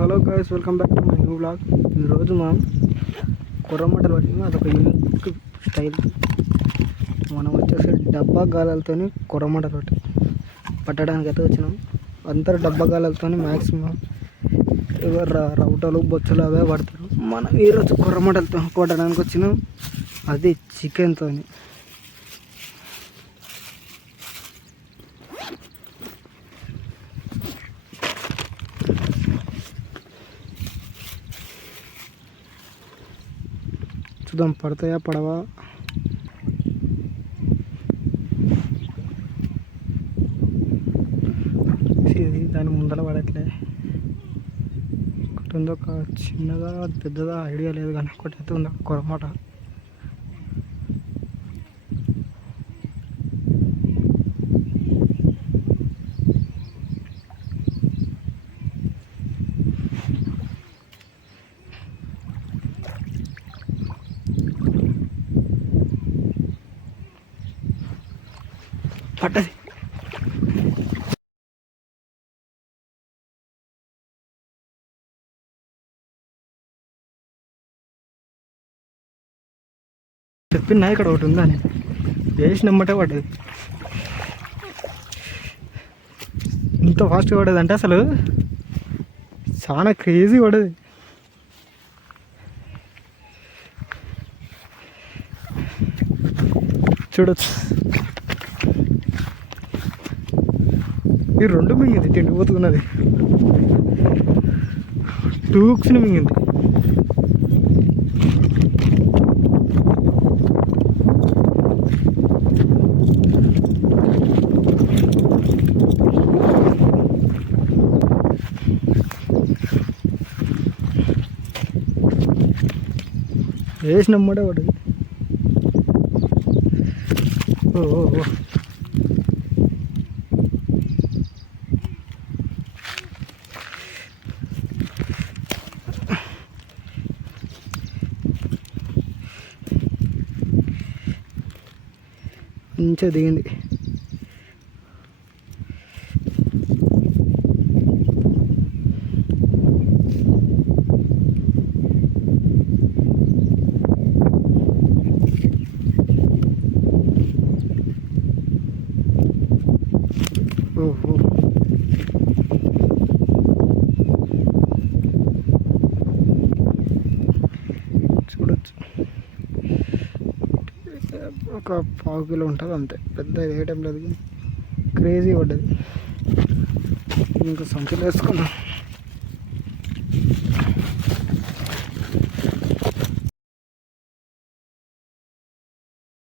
Hello guys, welcome back to my new blog. ఈరోజు మనం కొర్రమటలు పట్టినాము. అదొక యూనిక్ స్టైల్. మనం వచ్చేసి డబ్బా గాలలతో కొర్రమటలు పట్టడానికి అయితే వచ్చినాం. అందరు డబ్బా గాలలతో మ్యాక్సిమం ఎవరు రౌటలు బొచ్చులు అవే పడతారు. మనం ఈరోజు కొర్రమటలతో పట్టడానికి వచ్చినాం, అది చికెన్తో. చూద్దాం పడతాయా పడవా. ఇది దాని ముందర పడట్లే. ఒకటి ఉంది, ఒక చిన్నదా పెద్దదా ఐడియా లేదు, కానీ ఒకటి అయితే ఉంది కొరమాట. పట్టది. చెప్పినా ఇక్కడ ఒకటి ఉందా, నేను వేసి నమ్మటే పడ్డది. ఇంత ఫాస్ట్గా పడేది అంటే అసలు చాలా క్రేజీ పడేది. చూడొచ్చు, ఈ రెండు మింగింది, తిండిపోతున్నది. టూక్స్ని మింగింది. వేసి నమ్మడే పడదు. ఓ మంచిగా దిగింది. ఓహో, చూడొచ్చు. ఒక 1/2 కిలో ఉంటుంది అంతే, పెద్ద వేయటం లేదు, క్రేజీ పడ్డది. ఇంకా సంచులు వేసుకున్నాం.